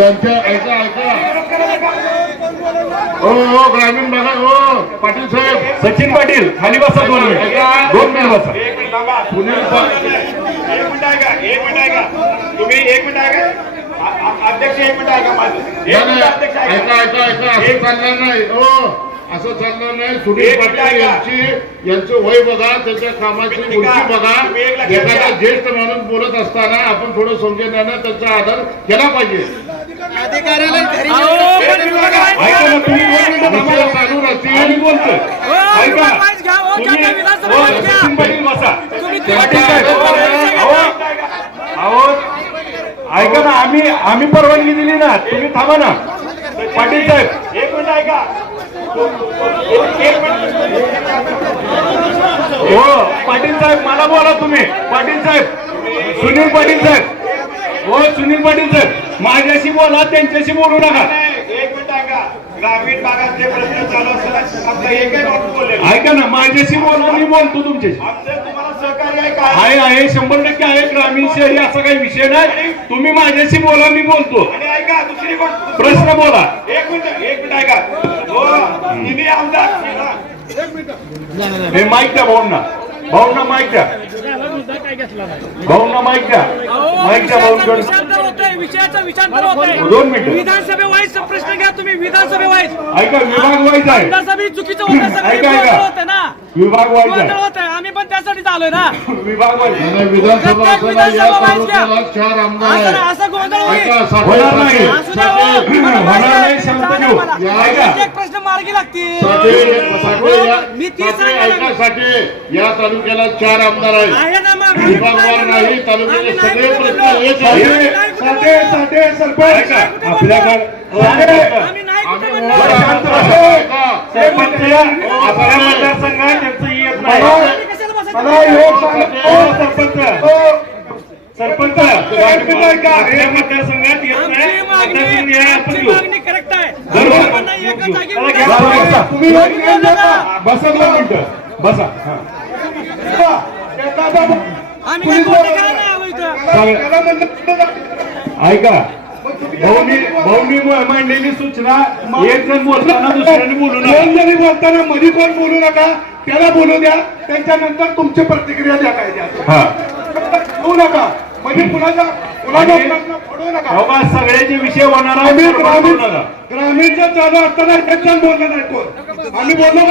त्यांच्या ऐका ऐका. हो हो ग्रामीण भागात हो. पाटील साहेब. सचिन पाटील खाली बसा दोन मिनिट. दोन मिनिट बसा. एक मिनिट थांबा. सुनील पा- एक मिनिट ऐका एक मिनिट ऐका तुम्ही एक मिनिट ऐका अध्यक्ष एक मिनिट ऐका माझं? ऐका ऐका ऐका. असं चालणार नाही. हो असं चालणार नाही. सुनील पाटील. यांची यांचं वय बघा त्यांच्या कामाची उंची बघा. एखादा. ज्येष्ठ माणूस बोलत असताना आपण थोडं समजण्यानं त्यांचा आदर केला पाहिजे. ऐका ना आम्ही आम्ही आम्ही परवानगी दिली ना तुम्ही थांबा ना. पाटील साहेब एक मिनिट ऐका. हो पाटील साहेब मला बोला तुम्ही. पाटील साहेब सुनील पाटील साहेब. हो सुनील पाटील साहेब माझ्याशी बोला त्यांच्याशी बोलू नका. नाही, एक मिनिट ऐका ग्रामीण भागात जे प्रश्न चालू असतात आपलं एकही बाबू बोलले ऐका ना माझ्याशी बोला मी बोलतो तुमच्याशी. आमचं तुम्हाला सहकार्य आहे का? आहे आहे शंभर टक्के आहे. ग्रामीण शहरी असा काही विषय नाही. तुम्ही माझ्याशी बोला मी बोलतो. आणि ऐका दुसरी गोष्ट प्रश्न बोला. एक मिनिट एक मिनिट ऐका. हो आमदार. हे माईक द्या भाऊंना. भाऊंना माईक द्या. माईक द्या. अहो, माईक द्या होतोय दोन मिनिटं. विधानसभेवाईज प्रश्न घ्या तुम्ही विधानसभेवाईज. ऐका विभाग वाईज आहे. विधानसभा चुकीचं होतं ना. विभाग वाईज आहे आम्ही पण त्यासाठीच आलोय ना. विभाग वाईज विधानसभा विधानसभा वाईज असं आहेत. असं गोंधळ होईल. साठे होणार नाही. हो. प्रत्येक प्रश्न मार्गी लागतील? मी तीच साठे सांगायला ऐका साठे या तालुक्याला चार आमदार आहेत. नाही तालुक्याचे सगळे प्रश्न एक सरपंच. आपल्याकडे मतदारसंघात त्यांचं येत नाही? मला योग सरपंच सरपंच मतदारसंघात येत नाही. करेक्ट आहे. बसा. दोन मिनिटं. हा. ऐका. भाऊनी भाऊनी मांडलेली सूचना. एक जण बोलताना दुसऱ्याने बोलू नका. दोन जणी बोलताना मध्ये कोण बोलू नका त्याला बोलू द्या. त्याच्यानंतर तुमची प्रतिक्रिया द्या काय द्या हा. म्हणजे कुणाचा कुणाचा आणि- प्रश्न फोडू नका बाबा सगळ्याचे विषय होणार आम्ही ग्रामीण ग्रामीणचं चालू असताना बोललं नाही कोण. आम्ही बोललो